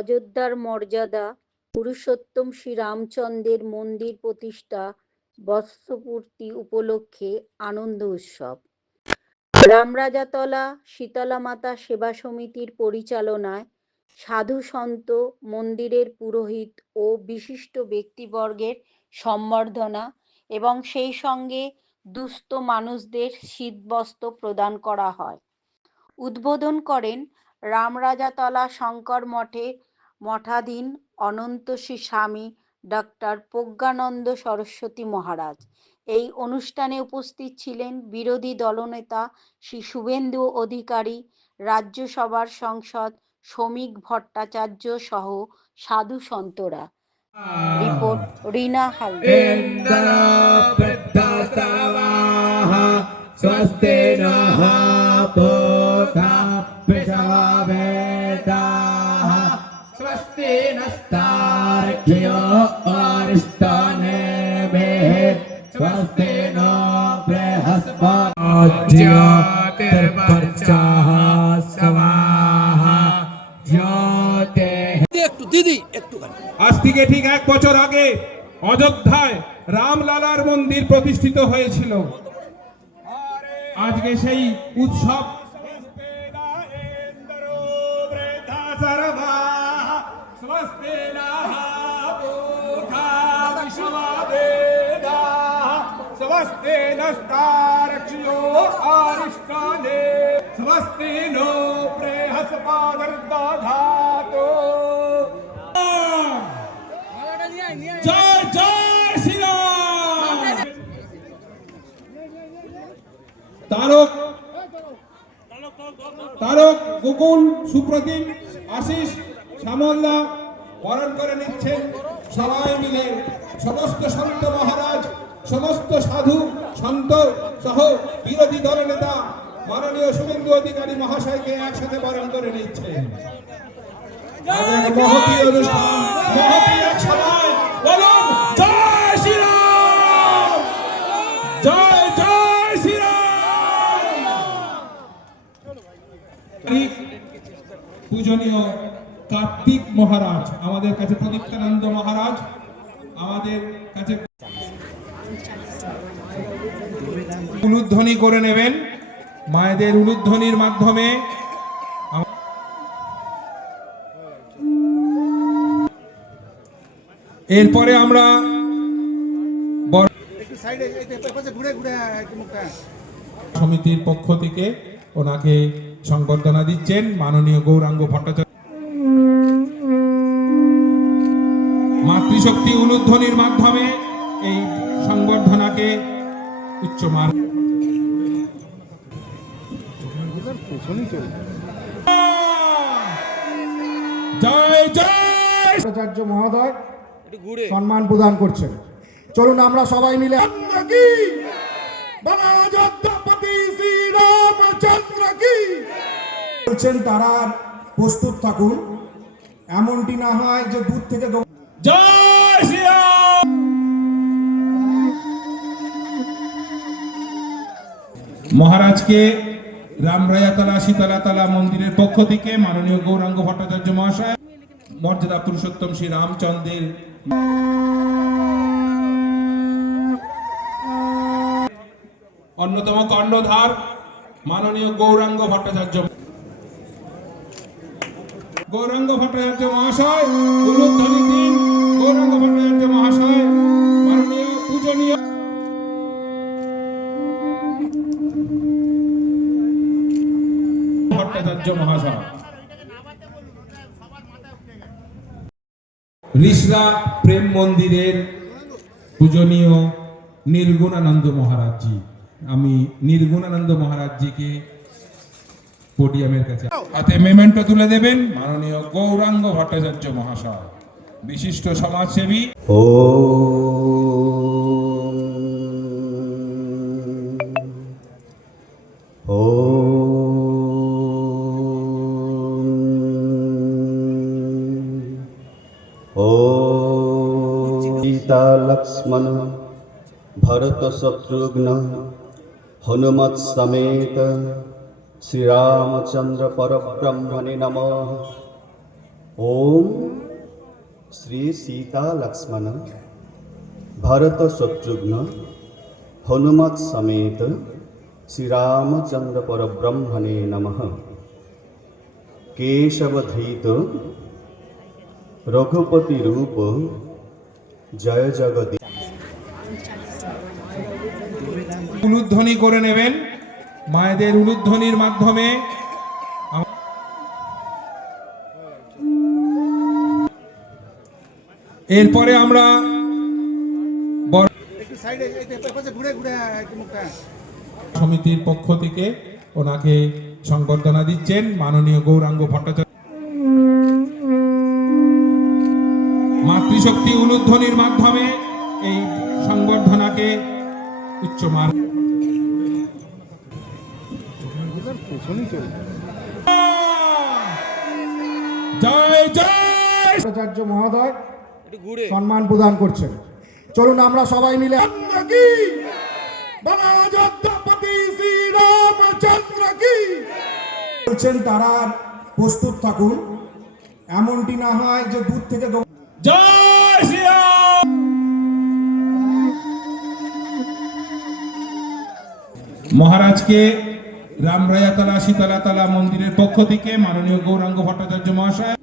অযোধ্যার মর্যাদা, পুরুষোত্তম শ্রীরামচন্দ্রের মন্দির প্রতিষ্ঠা বর্ষপূর্তি উপলক্ষে আনন্দ উৎসব। রামরাজাতলা শীতলা মাতা সেবা সমিতির পরিচালনায় সাধু সন্ত, মন্দিরের পুরোহিত ও বিশিষ্ট ব্যক্তিবর্গের সম্বর্ধনা এবং সেই সঙ্গে দুস্থ মানুষদের শীতবস্ত্র প্রদান করা হয়। উদ্বোধন করেন রামরাজাতলা শঙ্কর মঠের মঠাধীন অনন্ত শ্রী স্বামী ডক্টর প্রজ্ঞানন্দ সরস্বতী মহারাজ। এই অনুষ্ঠানে উপস্থিত ছিলেন বিরোধী দলনেতা শ্রী শুভেন্দু অধিকারী, রাজ্যসভার সাংসদ শ্রমিক ভট্টাচার্য সহ সাধু সন্তরা। রিপোর্ট রিনা আজ থেকে ঠিক 1 বছর আগে অযোধ্যায় রামলালার মন্দির প্রতিষ্ঠিত হয়েছিল। আজকে সেই উৎসব জয় জয় শ্রীরাম। তারক গোকুল, সুপ্রতিম, আশিস, শ্যামলদা বরণ করে নিচ্ছেন সবাই মিলে। সমস্ত সন্ত মহারাজ, সমস্ত সাধু সন্ত সহ বিরোধী দলনেতা মাননীয় শুভেন্দু অধিকারী মহাশয়কে একসাথে বরণ করে নিচ্ছেন। মহতী অনুষ্ঠান, মহতী এক সময়। বলুন জয় শ্রীরাম, জয় জয় শ্রীরাম। পূজনীয় কার্তিক মহারাজ আমাদের কাছে, প্রদীপ্তানন্দ মহারাজ আমাদের কাছে উলুধ্বনি করে নেবেন। মায়েদের উলুধ্বনির মাধ্যমে এরপরে আমরা সমিতির পক্ষ থেকে ওনাকে সংবর্ধনা দিচ্ছেন মাননীয় গৌরাঙ্গ ভট্টাচার্য। মাতৃশক্তি উলুধ্বনির মাধ্যমে এই সংবর্ধনাকে উচ্চমান। জয় জয় আচার্য মহোদয় সম্মান প্রদান করছেন। চলুন আমরা সবাই মিলে বলছেন তারা প্রস্তুত থাকুন, এমনটি না হয় যে দূর থেকে। জয় শ্রীরাম। মহারাজকে রামরাজাতলা শীতলাতলা মন্দিরের পক্ষ থেকে মাননীয় গৌরাঙ্গ ভট্টাচার্য মহাশয় মর্যাদা পুরুষোত্তম শ্রী রামচন্দ্রের অন্যতম কর্ণধার মাননীয় গৌরাঙ্গ ভট্টাচার্য মহাশয় উলুধ্বনি দিন। গৌরাঙ্গ ভট্টাচার্য মহাশয় মাননীয় পূজনীয় ভট্টাচার্য মহাশয়। রিসরা প্রেম মন্দিরের পূজনীয় নির্গুণানন্দ মহারাজজি, আমি নির্গুণানন্দ মহারাজজিকে পোডিয়ামের কাছে হাতে মেমেন্টো তুলে দেবেন মাননীয় গৌরাঙ্গ ভট্টাচার্য মহাশয়, বিশিষ্ট সমাজসেবী। सीता लक्ष्मण भरत शत्रुघ्न हनुमत समेत श्री रामचंद्र परब्रह्मणे नमः। ओम श्री सीता लक्ष्मण भरत शत्रुघ्न हनुमत समेत श्री रामचंद्र परब्रह्मणे नमः। केशवधृत रघुपति रूप जय जगदीश। উলুধ্বনি করে নেবেন মায়েদের উলুধ্বনির মাধ্যমে। এরপরে আমরা সমিতির পক্ষ থেকে ওনাকে সংবর্ধনা দিচ্ছেন মাননীয় গৌরাঙ্গ ভট্টাচার্য। মাতৃশক্তি উলুধ্বনির মাধ্যমে এই সংবর্ধনাকে উচ্চমান। জয় জয় আচার্য মহোদয় সম্মান প্রদান করছেন। চলুন আমরা সবাই মিলে বলছেন তারা প্রস্তুত থাকুন, এমনটি না হয় যে দূর থেকে জয় শ্রীরাম। মহারাজকে রামরায়াতলা শীতলাতলা মন্দিরের পক্ষ থেকে মাননীয় গৌরাঙ্গ ভট্টাচার্য মহাশয়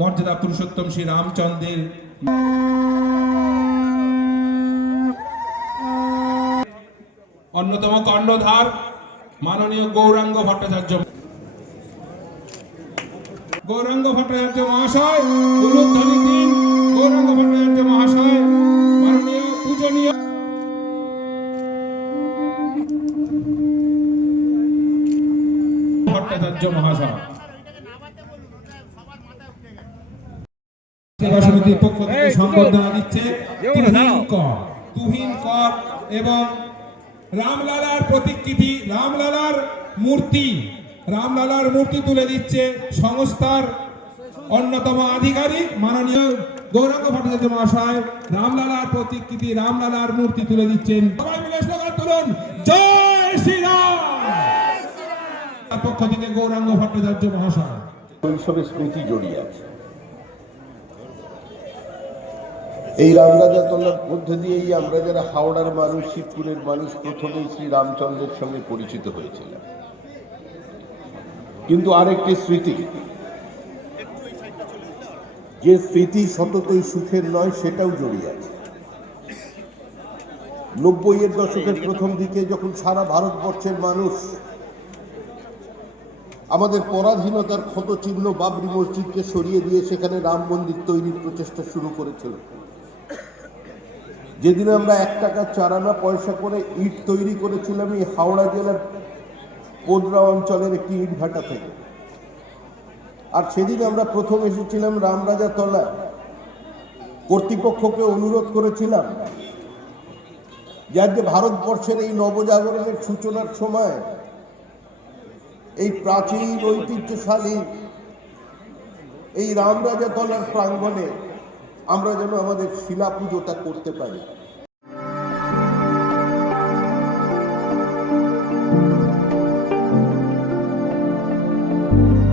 মর্যাদা পুরুষোত্তম শ্রী রামচন্দ্রের অন্যতম কর্ণধার মাননীয় গৌরাঙ্গ ভট্টাচার্য মহাশয় উলুধ্বনি দিন। গৌরাঙ্গ ভট্টাচার্য মহাশয় মাননীয় পূজনীয় ভট্টাচার্য মহাশয় সেবা সমিতির পক্ষ থেকে সংবর্ধনা দিচ্ছে তুহিন কর এবং রামলালার প্রতিকৃতি রামলালার মূর্তি তুলে দিচ্ছে সংস্থার অন্যতম আধিকারিক মাননীয় গৌরাঙ্গ ভট্টাচার্য মহাশয়। রামলালার প্রতিকৃতি রামলালার মূর্তি তুলে দিচ্ছেন। সবাই মিলে স্লোগান তুলুন, জয় শ্রীরাম। তার পক্ষ থেকে গৌরাঙ্গ ভট্টাচার্য মহাশয়। শৈশবের স্মৃতি জড়িয়ে আছে এই রামরাজাতলার মধ্যে দিয়েই আমরা যারা হাওড়ার মানুষ, শিবপুরের মানুষ, প্রথমেই শ্রী রামচন্দ্রের সঙ্গে পরিচিত হয়েছিলাম। কিন্তু আরেকটি স্মৃতি, যে স্মৃতি সততই সুখের নয়, সেটাও জড়িয়ে আছে। 90-এর দশকের প্রথম দিকে যখন সারা ভারতবর্ষের মানুষ আমাদের পরাধীনতার ক্ষতচিহ্ন বাবরি মসজিদকে সরিয়ে দিয়ে সেখানে রাম মন্দির তৈরির প্রচেষ্টা শুরু করেছিল, যেদিন আমরা 1 টাকা 4 আনা পয়সা করে ইট তৈরি করেছিলাম এই হাওড়া জেলার পোদরা অঞ্চলের একটি ইট ভাটা থেকে। আর সেদিন আমরা প্রথম এসেছিলাম রামরাজাতলা। কর্তৃপক্ষকে অনুরোধ করেছিলাম যে ভারতবর্ষের এই নবজাগরণের সূচনার সময় এই প্রাচীন ঐতিহ্যশালী এই রামরাজাতলার প্রাঙ্গণে আমরা যেন আমাদের শিলা পুজোটা করতে পারি।